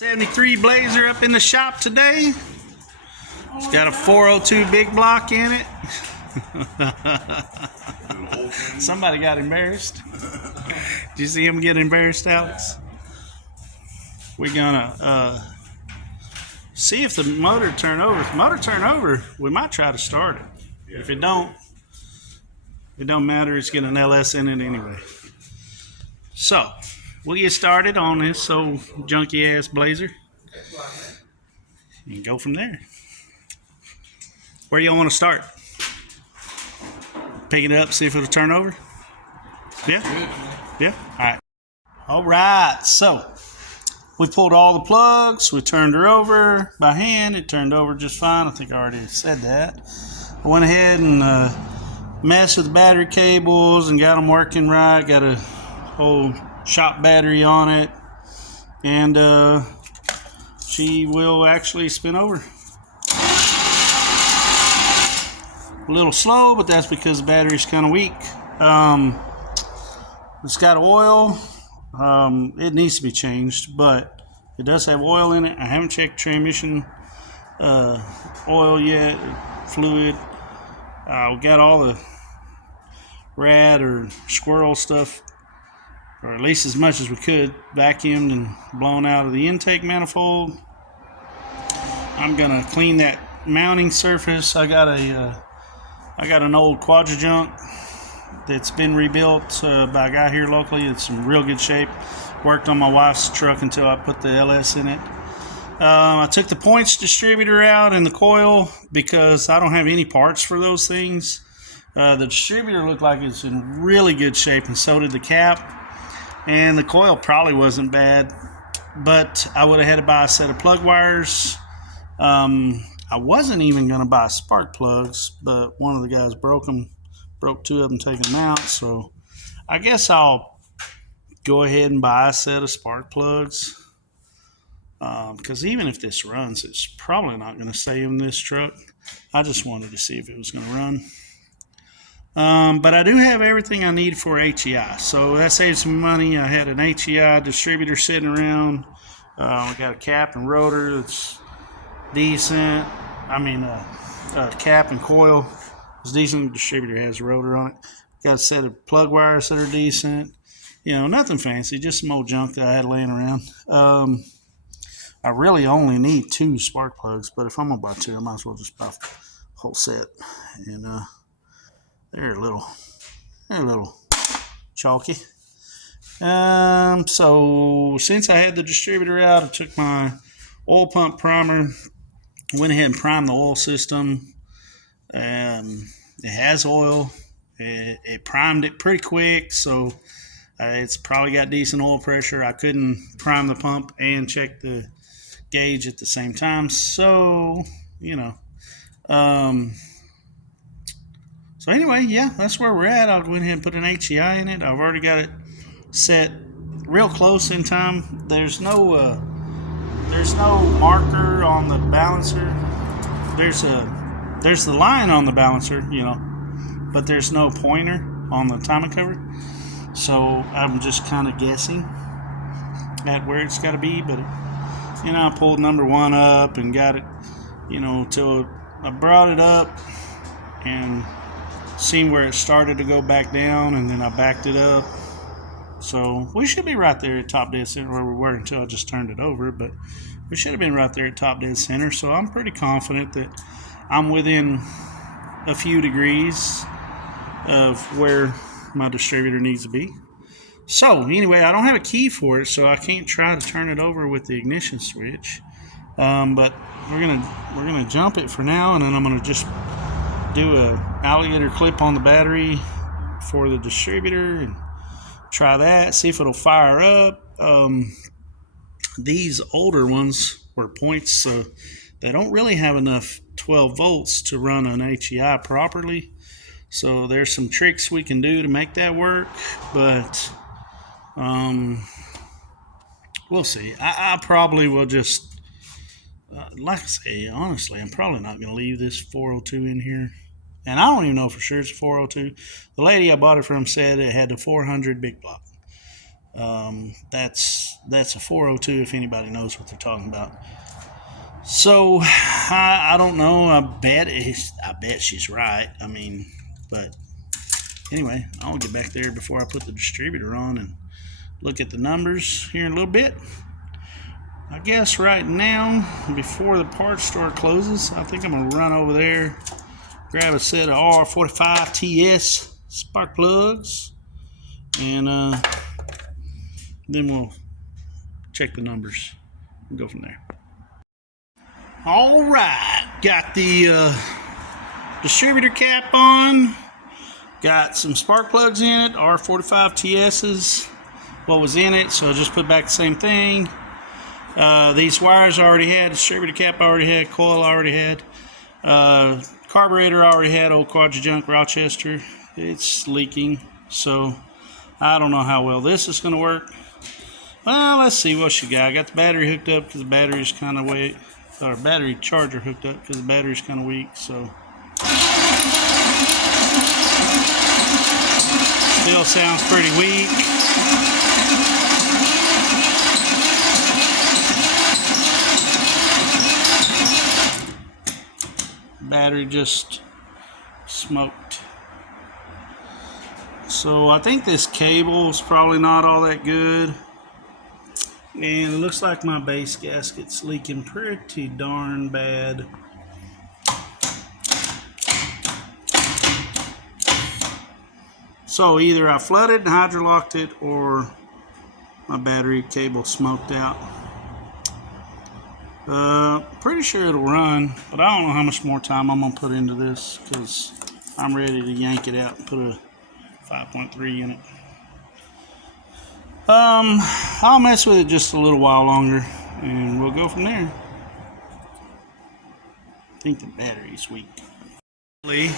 73 Blazer up in the shop today. It's got a 402 big block in it. Somebody got embarrassed. Did you see him get embarrassed, Alex? We're gonna see if the motor turn over. If the motor turn over, we might try to start it. If it don't matter. It's got an LS in it anyway. So we'll get started on this old junky ass Blazer and go from there. Where you want to start? Pick it up, see if it'll turn over. Yeah. All right. So we pulled all the plugs. We turned her over by hand. It turned over just fine. I think I already said that. I went ahead and messed with the battery cables and got them working right. Got a whole shop battery on it, and she will actually spin over. A little slow, but that's because the battery's kind of weak. It's got oil. It needs to be changed, but it does have oil in it. I haven't checked transmission oil yet, fluid. We got all the rat or squirrel stuff, or at least as much as we could, vacuumed and blown out of the intake manifold. I'm gonna clean that mounting surface. I got an old Quadra-Junk that's been rebuilt by a guy here locally. It's in real good shape. Worked on my wife's truck until I put the LS in it. I took the points distributor out and the coil because I don't have any parts for those things. The distributor looked like it's in really good shape, and so did the cap. And the coil probably wasn't bad, but I would have had to buy a set of plug wires. I wasn't even going to buy spark plugs, but one of the guys broke two of them taking them out. So I guess I'll go ahead and buy a set of spark plugs. Because even if this runs, it's probably not going to stay in this truck. I just wanted to see if it was going to run. But I do have everything I need for HEI, so that saves some money. I had an HEI distributor sitting around. I got a cap and rotor that's decent. Cap and coil is decent. The distributor has a rotor on it. Got a set of plug wires that are decent. Nothing fancy, just some old junk that I had laying around. I really only need 2 spark plugs, but if I'm gonna buy 2, I might as well just buy the whole set. And they're a little chalky. So since I had the distributor out, I took my oil pump primer, went ahead and primed the oil system. It has oil. It primed it pretty quick, so it's probably got decent oil pressure. I couldn't prime the pump and check the gauge at the same time, so So anyway, yeah, that's where we're at. I'll go ahead and put an HEI in it. I've already got it set real close in time. There's no marker on the balancer. There's the line on the balancer, but there's no pointer on the timing cover. So I'm just kind of guessing at where it's got to be. But I pulled number 1 up and got it, till I brought it up and seen where it started to go back down, and then I backed it up. So we should be right there at top dead center where we were until I just turned it over, but we should have been right there at top dead center. So I'm pretty confident that I'm within a few degrees of where my distributor needs to be. So anyway, I don't have a key for it, so I can't try to turn it over with the ignition switch. But we're gonna jump it for now, and then I'm gonna just do a alligator clip on the battery for the distributor and try that, see if it'll fire up. These older ones were points, so they don't really have enough 12 volts to run an HEI properly. So there's some tricks we can do to make that work, but we'll see. I probably will just like I say, honestly, I'm probably not going to leave this 402 in here. And I don't even know for sure it's a 402. The lady I bought it from said it had the 400 big block. That's a 402 if anybody knows what they're talking about. So I don't know. I bet she's right. I mean, but anyway, I'll get back there before I put the distributor on and look at the numbers here in a little bit. I guess right now, before the parts store closes, I think I'm going to run over there, grab a set of R45 TS spark plugs, and then we'll check the numbers and go from there. All right, got the distributor cap on, got some spark plugs in it, R45 TS's, what was in it, so I just put back the same thing. These wires I already had, distributor cap I already had, coil I already had, carburetor I already had, old Quadra-Junk Rochester. It's leaking, so I don't know how well this is going to work. Well, let's see what she got. I got the battery hooked up because the battery's kind of weak, or battery charger hooked up because the battery's kind of weak, so. Still sounds pretty weak. Battery just smoked. So I think this cable is probably not all that good. And it looks like my base gasket's leaking pretty darn bad. So either I flooded and hydrolocked it or my battery cable smoked out. Pretty sure it'll run, but I don't know how much more time I'm gonna put into this because I'm ready to yank it out and put a 5.3 in it. I'll mess with it just a little while longer and we'll go from there. I think the battery's weak. The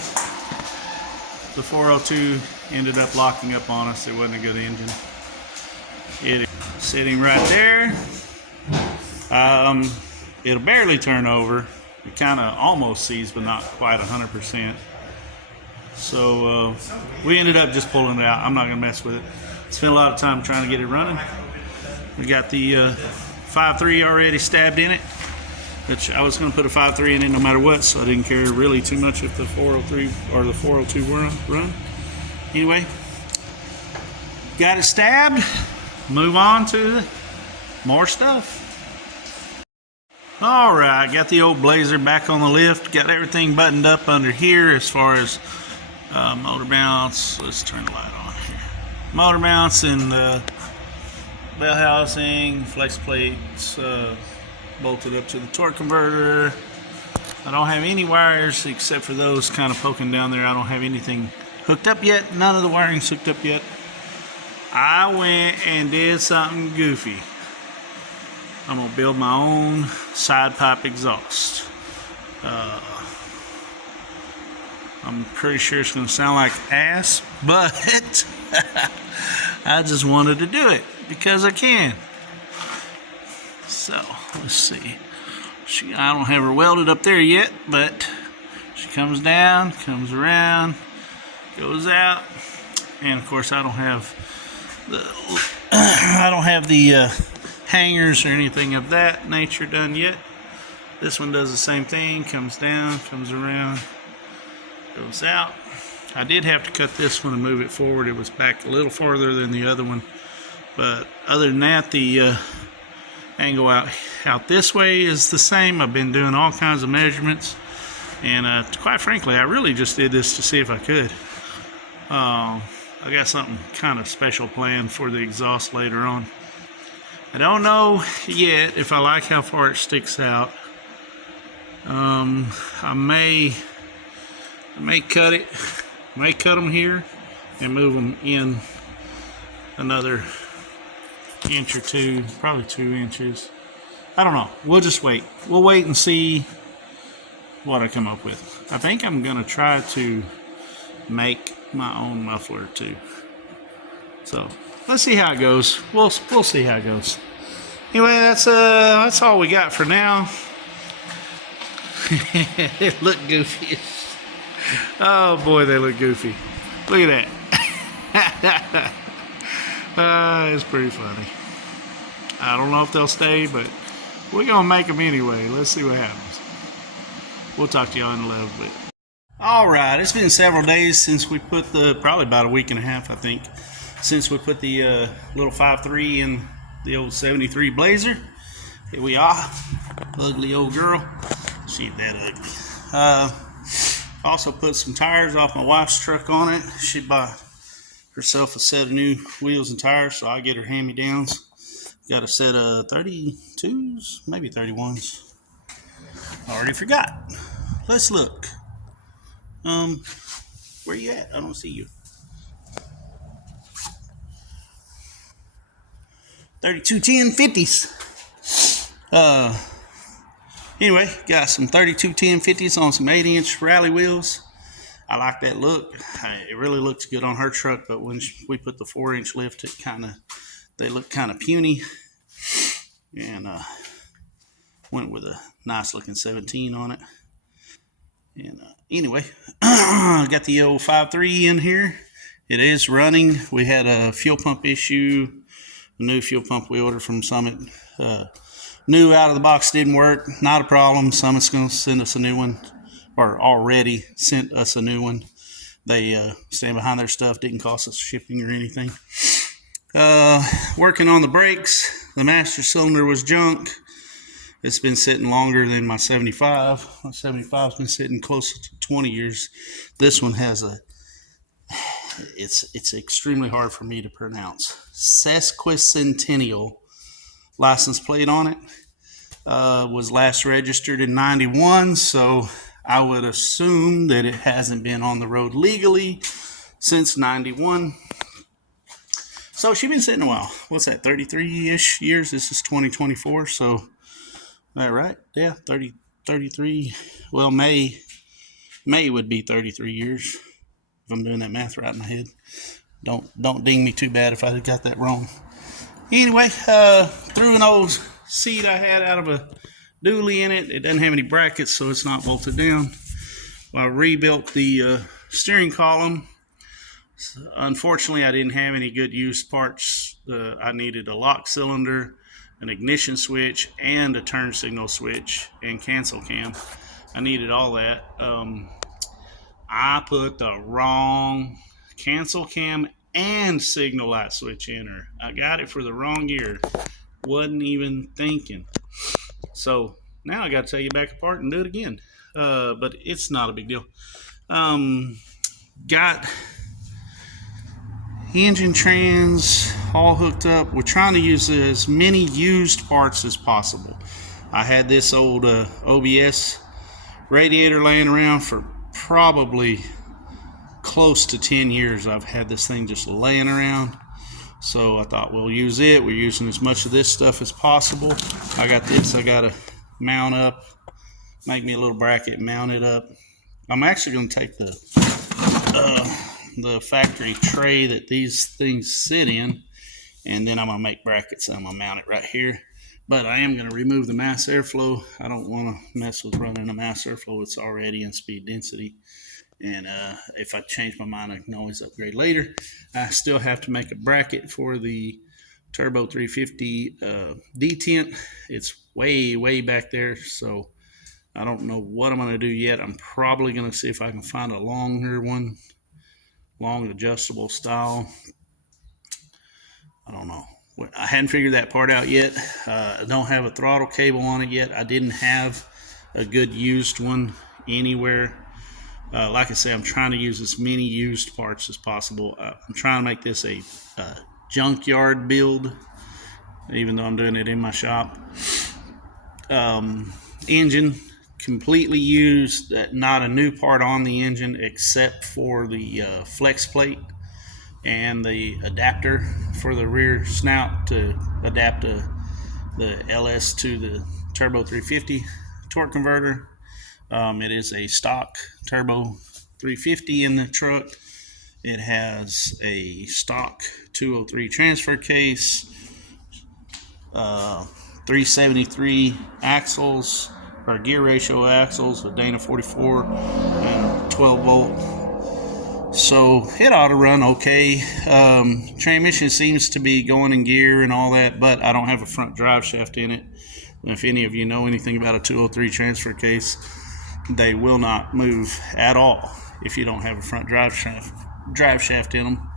402 ended up locking up on us. It wasn't a good engine. It is sitting right there. It'll barely turn over. It kind of almost sees, but not quite 100%. So we ended up just pulling it out. I'm not gonna mess with it. Spent a lot of time trying to get it running. We got the 5.3 already stabbed in it, which I was gonna put a 5.3 in it no matter what, so I didn't care really too much if the 403 or the 402 run. Anyway, got it stabbed. Move on to more stuff. All right, got the old Blazer back on the lift. Got everything buttoned up under here as far as motor mounts. Let's turn the light on here. Motor mounts and bell housing, flex plates bolted up to the torque converter. I don't have any wires except for those kind of poking down there. I don't have anything hooked up yet. None of the wiring's hooked up yet. I went and did something goofy. I'm gonna build my own side pipe exhaust. I'm pretty sure it's gonna sound like ass, but I just wanted to do it because I can. So let's see. I don't have her welded up there yet, but she comes down, comes around, goes out, and of course I don't have the hangers or anything of that nature done yet. This one does the same thing, comes down, comes around, goes out. I did have to cut this one and move it forward. It was back a little farther than the other one, but other than that, the angle out this way is the same. I've been doing all kinds of measurements, and quite frankly, I really just did this to see if I could. I got something kind of special planned for the exhaust later on. I don't know yet if I like how far it sticks out. I may cut it, may cut them here and move them in another inch or two, probably 2 inches. I don't know. We'll just wait. We'll wait and see what I come up with. I think I'm gonna try to make my own muffler too. So let's see how it goes. We'll see how it goes. Anyway, that's all we got for now. They look goofy. Oh boy, they look goofy. Look at that. It's pretty funny. I don't know if they'll stay, but we're gonna make them anyway. Let's see what happens. We'll talk to y'all in a little bit. All right, it's been several days since we put probably about a week and a half, I think, since we put the little 5.3 in the old 73 Blazer. Here we are, ugly old girl. She ain't that ugly. Also put some tires off my wife's truck on it. She bought herself a set of new wheels and tires, so I get her hand-me-downs. Got a set of 32s, maybe 31s. Already forgot. Let's look. Where you at? I don't see you. 3210 50s. Anyway, got some 3210 50s on some 8-inch rally wheels. I like that look. It really looks good on her truck, but when we put the 4-inch lift, they look kind of puny. And went with a nice looking 17 on it. And anyway, got the old 5.3 in here. It is running. We had a fuel pump issue. A new fuel pump we ordered from Summit. New out of the box didn't work. Not a problem. Summit's going to send us a new one, or already sent us a new one. They stand behind their stuff. Didn't cost us shipping or anything. Working on the brakes. The master cylinder was junk. It's been sitting longer than my 75. My 75's been sitting close to 20 years. This one has it's extremely hard for me to pronounce. Sesquicentennial license plate on it. Was last registered in 91, so I would assume that it hasn't been on the road legally since 91. So she's been sitting a while. What's that, 33-ish years? This is 2024, so... All right, yeah, 33. Well, May would be 33 years if I'm doing that math right in my head. Don't ding me too bad if I got that wrong. Anyway, threw an old seat I had out of a dually in it. It doesn't have any brackets, so it's not bolted down. I rebuilt the steering column. Unfortunately, I didn't have any good used parts. I needed a lock cylinder, an ignition switch, and a turn signal switch and cancel cam. I needed all that. I put the wrong cancel cam and signal light switch in her. I got it for the wrong year. Wasn't even thinking. So now I got to take it back apart and do it again. But it's not a big deal. Got engine trans all hooked up. We're trying to use as many used parts as possible. I had this old OBS radiator laying around for probably close to 10 years. I've had this thing just laying around, so I thought we'll use it. We're using as much of this stuff as possible. I got this I gotta mount up, make me a little bracket, mount it up. I'm actually going to take the factory tray that these things sit in, and then I'm going to make brackets and I'm going to mount it right here. But I am going to remove the mass airflow. I don't want to mess with running a mass airflow. It's already in speed density. And if I change my mind, I can always upgrade later. I still have to make a bracket for the Turbo 350 detent. It's way back there, so I don't know what I'm going to do yet. I'm probably going to see if I can find a longer one, long adjustable style. I don't know. I hadn't figured that part out yet. I don't have a throttle cable on it yet. I didn't have a good used one anywhere. Like I say, I'm trying to use as many used parts as possible. I'm trying to make this a junkyard build, even though I'm doing it in my shop. Engine completely used, not a new part on the engine except for the flex plate and the adapter for the rear snout to adapt the LS to the Turbo 350 torque converter. It is a stock Turbo 350 in the truck. It has a stock 203 transfer case, 373 axles, or gear ratio axles, a Dana 44, and 12 volt So it ought to run okay. Transmission seems to be going in gear and all that, but I don't have a front drive shaft in it. If any of you know anything about a 203 transfer case, they will not move at all if you don't have a front drive shaft in them,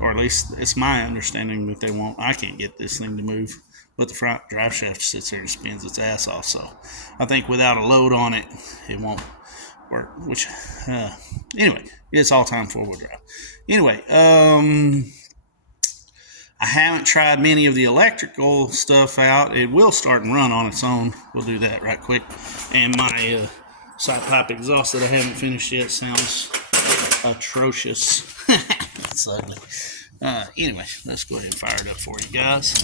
or at least it's my understanding that they won't. I can't get this thing to move, but the front drive shaft sits there and spins its ass off. So I think without a load on it, it won't work. Which anyway, it's all-time four-wheel drive. Anyway, I haven't tried many of the electrical stuff out. It will start and run on its own. We'll do that right quick. And my side pipe exhaust that I haven't finished yet sounds atrocious. It's ugly. Anyway, let's go ahead and fire it up for you guys.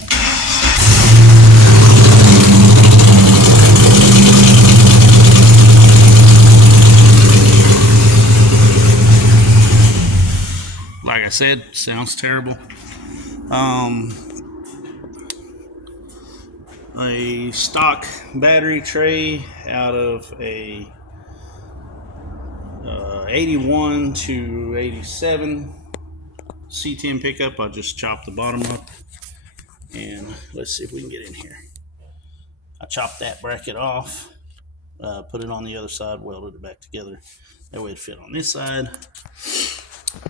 Like I said, sounds terrible. A stock battery tray out of a 81 to 87 C10 pickup. I just chopped the bottom up, and let's see if we can get in here. I chopped that bracket off, put it on the other side, welded it back together. That way it fit on this side.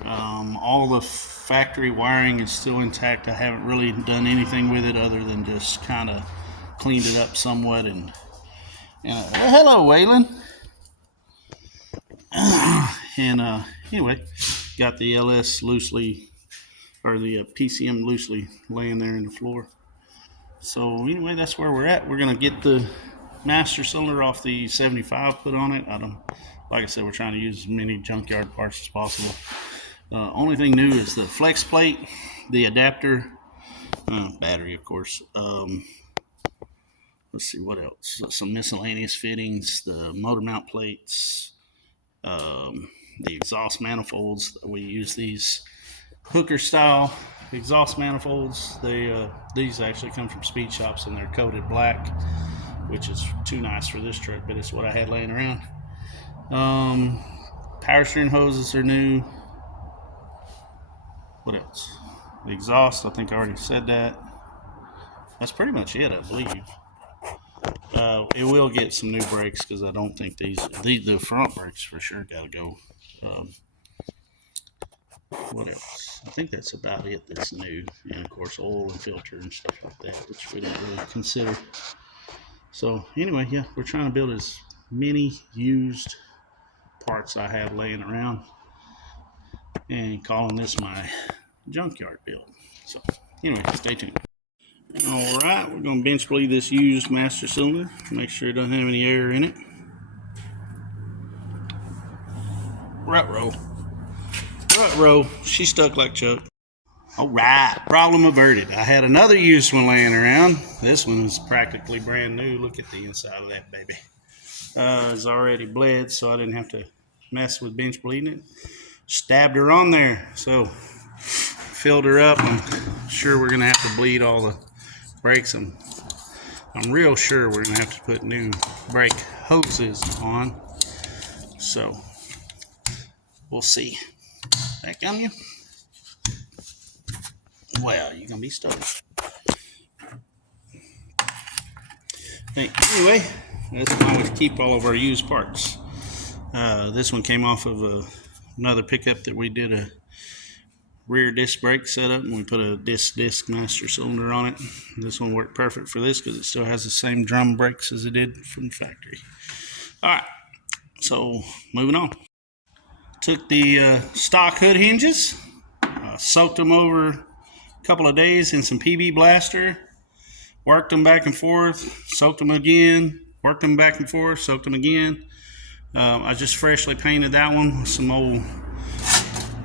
All the factory wiring is still intact. I haven't really done anything with it other than just kind of cleaned it up somewhat. And hello, Waylon. Anyway, got the LS loosely, or the PCM loosely laying there in the floor. So anyway, that's where we're at. We're gonna get the master cylinder off the 75 put on it. Like I said, we're trying to use as many junkyard parts as possible. Only thing new is the flex plate, the adapter, battery, of course. Let's see what else. Some miscellaneous fittings, the motor mount plates, the exhaust manifolds. We use these hooker style exhaust manifolds. These actually come from Speed Shops, and they're coated black, which is too nice for this truck, but it's what I had laying around. Power steering hoses are new. What else? The exhaust, I think I already said that. That's pretty much it, I believe. It will get some new brakes, because I don't think the front brakes for sure gotta go. What else? I think that's about it that's new. And of course, oil and filter and stuff like that, which we don't really consider. So anyway, yeah, we're trying to build as many used parts I have laying around and calling this my junkyard build. So anyway, stay tuned. All right, we're going to bench bleed this used master cylinder, make sure it doesn't have any air in it. Rut-row, she stuck like Chuck. All right, problem averted. I had another used one laying around. This one is practically brand new. Look at the inside of that baby. It's already bled, so I didn't have to mess with bench bleeding it. Stabbed her on there, so filled her up. I'm sure we're gonna have to bleed all the brakes. I'm real sure we're gonna have to put new brake hoses on. So we'll see. Back on you. Well, you're gonna be stuck. Anyway, that's why we keep all of our used parts. This one came off of another pickup that we did a rear disc brake setup, and we put a disc master cylinder on it. This one worked perfect for this because it still has the same drum brakes as it did from the factory. All right, so moving on. Took the stock hood hinges, soaked them over a couple of days in some PB Blaster, worked them back and forth, soaked them again, worked them back and forth, soaked them again. I just freshly painted that one with some old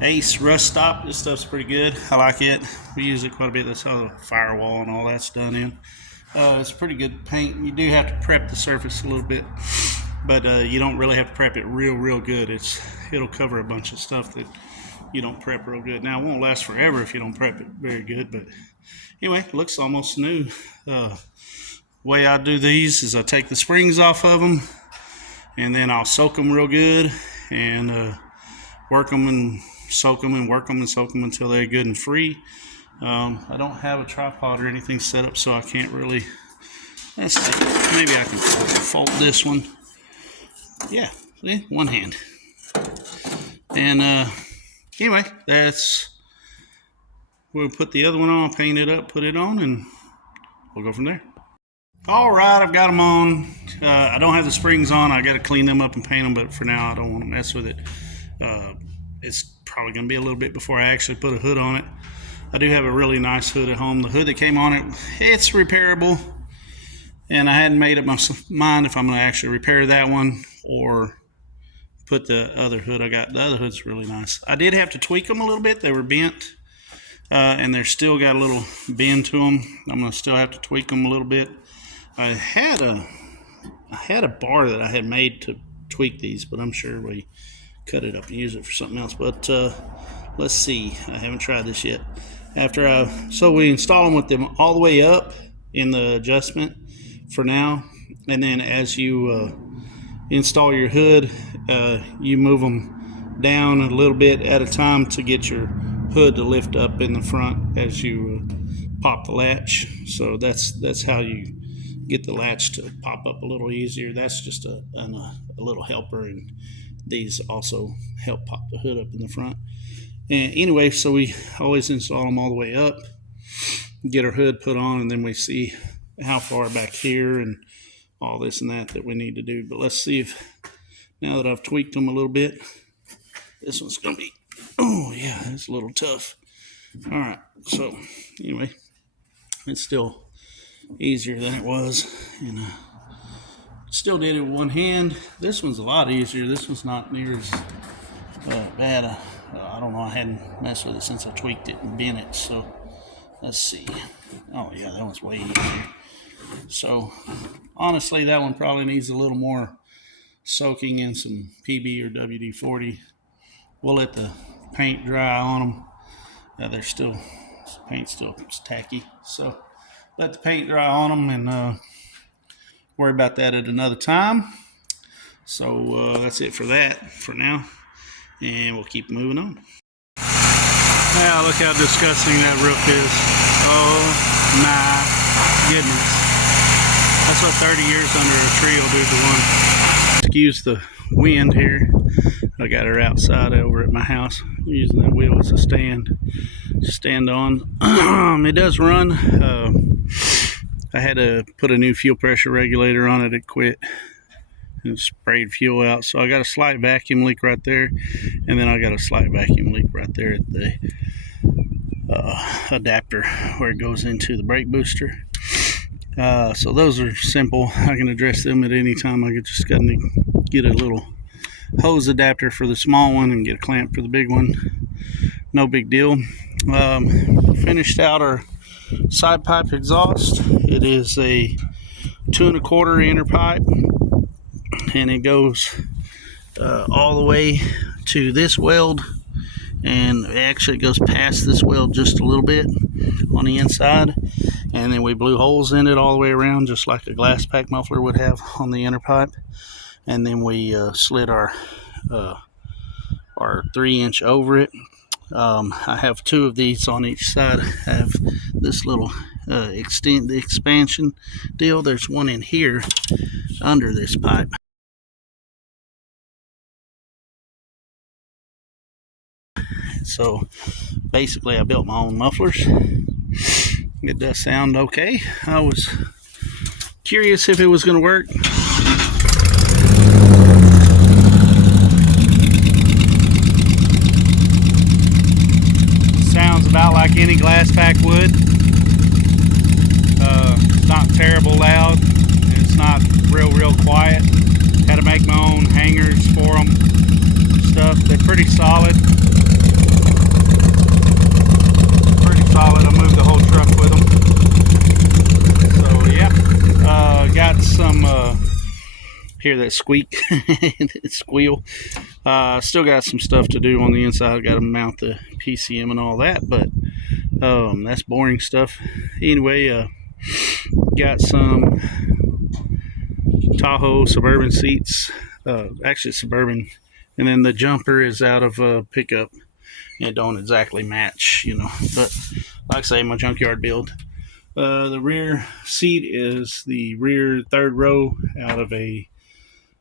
Ace Rust Stop. This stuff's pretty good. I like it. We use it quite a bit. That's how the firewall and all that's done in. It's pretty good paint. You do have to prep the surface a little bit, but you don't really have to prep it real good. It'll cover a bunch of stuff that you don't prep real good. Now, it won't last forever if you don't prep it very good, but anyway, it looks almost new. Way I do these is I take the springs off of them, and then I'll soak them real good and work them in soak them and work them and soak them until they're good and free. I don't have a tripod or anything set up, so I can't really. Let's see. Maybe I can fold this one. Yeah, see, one hand. And anyway, we'll put the other one on, paint it up, put it on, and we'll go from there. All right, I've got them on. I don't have the springs on. I got to clean them up and paint them, but for now I don't want to mess with it. It's probably going to be a little bit before I actually put a hood on it. I do have a really nice hood at home. The hood that came on it, it's repairable, and I hadn't made up my mind if I'm going to actually repair that one or put the other hood I got. The other hood's really nice. I did have to tweak them a little bit. They were bent, and they're still got a little bend to them. I'm going to still have to tweak them a little bit. I had a bar that I had made to tweak these, but I'm sure we cut it up and use it for something else. But let's see. I haven't tried this yet. So we install them with them all the way up in the adjustment for now, and then as you install your hood, you move them down a little bit at a time to get your hood to lift up in the front as you pop the latch. So that's how you get the latch to pop up a little easier. That's just a little helper, and these also help pop the hood up in the front. And anyway, so we always install them all the way up, get our hood put on, and then we see how far back here and all this and that we need to do. But let's see if, now that I've tweaked them a little bit, this one's going to be, oh yeah, it's a little tough. All right, so anyway, it's still easier than it was, and still did it with one hand. This one's a lot easier. This one's not near as bad. I don't know, I hadn't messed with it since I tweaked it and bent it. So let's see. Oh yeah, that one's way easier. So honestly, that one probably needs a little more soaking in some PB or WD-40. We'll let the paint dry on them. Paint's still tacky, so let the paint dry on them and worry about that at another time. So that's it for that for now, and we'll keep moving on. Now look how disgusting that roof is. Oh my goodness. That's what 30 years under a tree will do to one. Excuse the wind here. I got her outside over at my house. I'm using that wheel as a stand on. It does run. I had to put a new fuel pressure regulator on it. It quit and sprayed fuel out. So I got a slight vacuum leak right there, and then I got a slight vacuum leak right there at the adapter where it goes into the brake booster. So those are simple. I can address them at any time. I just got to get a little hose adapter for the small one and get a clamp for the big one. No big deal. Finished out our side pipe exhaust. It is a 2 1/4 inner pipe, and it goes all the way to this weld, and it actually goes past this weld just a little bit on the inside, and then we blew holes in it all the way around just like a glass pack muffler would have on the inner pipe, and then we slid our 3-inch over it. I have 2 of these on each side. I have this little expansion deal. There's one in here under this pipe. So basically I built my own mufflers. It does sound okay. I was curious if it was going to work. Sounds about like any glass pack would. It's not terrible loud, and it's not real quiet. Had to make my own hangers for them, stuff. They're pretty solid. I moved the whole truck with them. So yeah, got some. Hear that squeak? Squeal. Still got some stuff to do on the inside. Got to mount the PCM and all that, but that's boring stuff. Anyway, got some Tahoe Suburban seats. Actually Suburban, and then the jumper is out of a pickup. it don't exactly match, you know. But like I say, my junkyard build. The rear seat is the rear third row out of a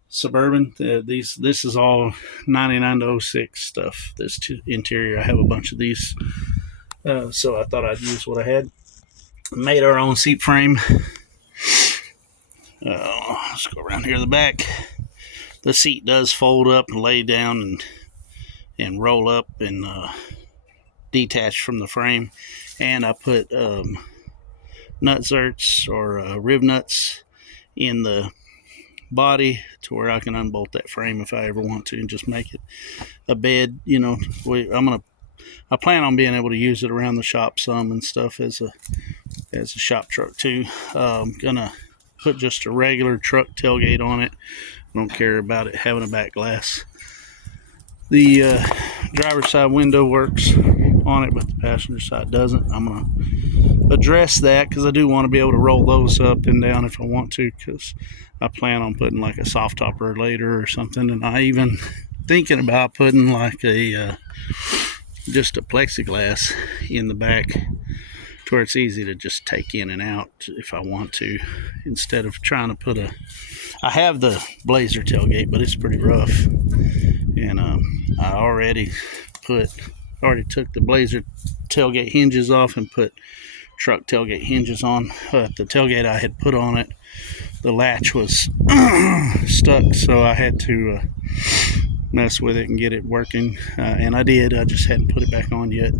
Suburban. This is all 99 to 06 stuff. This interior, I have a bunch of these, so I thought I'd use what I had. Made our own seat frame. Let's go around here to the back. The seat does fold up and lay down and roll up and detach from the frame. And I put nut zerts or rib nuts in the body to where I can unbolt that frame if I ever want to and just make it a bed. You know, I plan on being able to use it around the shop some and stuff as a shop truck too. I'm gonna put just a regular truck tailgate on it. I don't care about it having a back glass. The driver's side window works on it, but the passenger side doesn't. I'm gonna address that because I do want to be able to roll those up and down if I want to, because I plan on putting like a soft topper later or something. And I even thinking about putting like a just a plexiglass in the back to where it's easy to just take in and out if I want to, instead of trying to put I have the Blazer tailgate, but it's pretty rough, and I already took the Blazer tailgate hinges off and put truck tailgate hinges on. The tailgate I had put on it, the latch was stuck, so I had to mess with it and get it working, and I did. I just hadn't put it back on yet.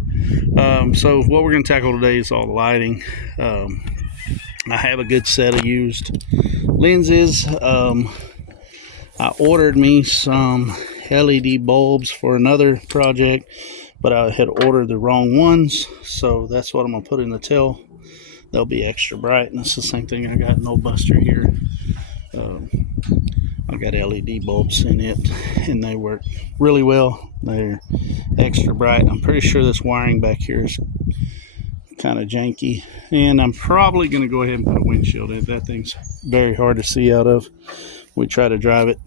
So what we're going to tackle today is all the lighting. I have a good set of used lenses. I ordered me some LED bulbs for another project, but I had ordered the wrong ones, so that's what I'm going to put in the tail. They'll be extra bright, and it's the same thing I got in Old Buster here. I've got LED bulbs in it, and they work really well. They're extra bright. I'm pretty sure this wiring back here is kind of janky, and I'm probably going to go ahead and put a windshield in. That thing's very hard to see out of. We try to drive it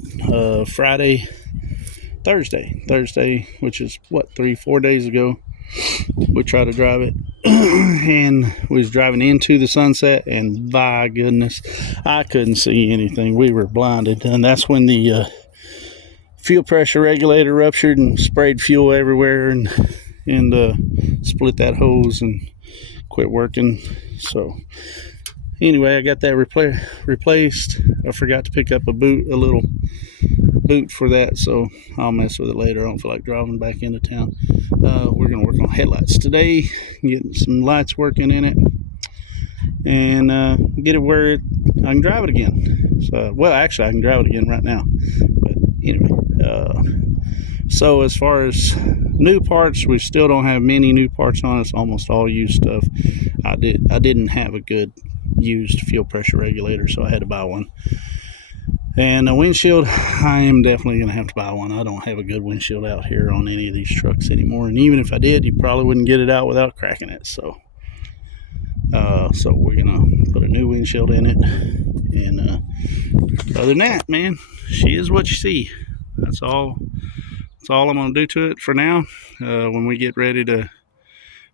Thursday, which is what, 3-4 days ago. We tried to drive it and we was driving into the sunset, and by goodness, I couldn't see anything. We were blinded, and that's when the fuel pressure regulator ruptured and sprayed fuel everywhere and split that hose and quit working. So anyway, I got that replaced. I forgot to pick up a little boot for that, so I'll mess with it later. I don't feel like driving back into town. We're going to work on headlights today, getting some lights working in it, and get it where I can drive it again. So, well, actually, I can drive it again right now. But anyway, so as far as new parts, we still don't have many new parts on it. It's almost all used stuff. I didn't have a good used fuel pressure regulator, so I had to buy one. And a windshield, I am definitely going to have to buy one. I don't have a good windshield out here on any of these trucks anymore. And even if I did, you probably wouldn't get it out without cracking it. So we're going to put a new windshield in it. And other than that, man, she is what you see. That's all I'm going to do to it for now. When we get ready to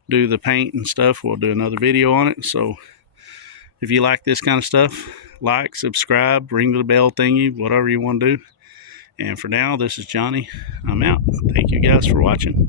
do the paint and stuff, we'll do another video on it. So if you like this kind of stuff, like, subscribe, ring the bell thingy, whatever you want to do. And for now, this is Johnny. I'm out. Thank you guys for watching.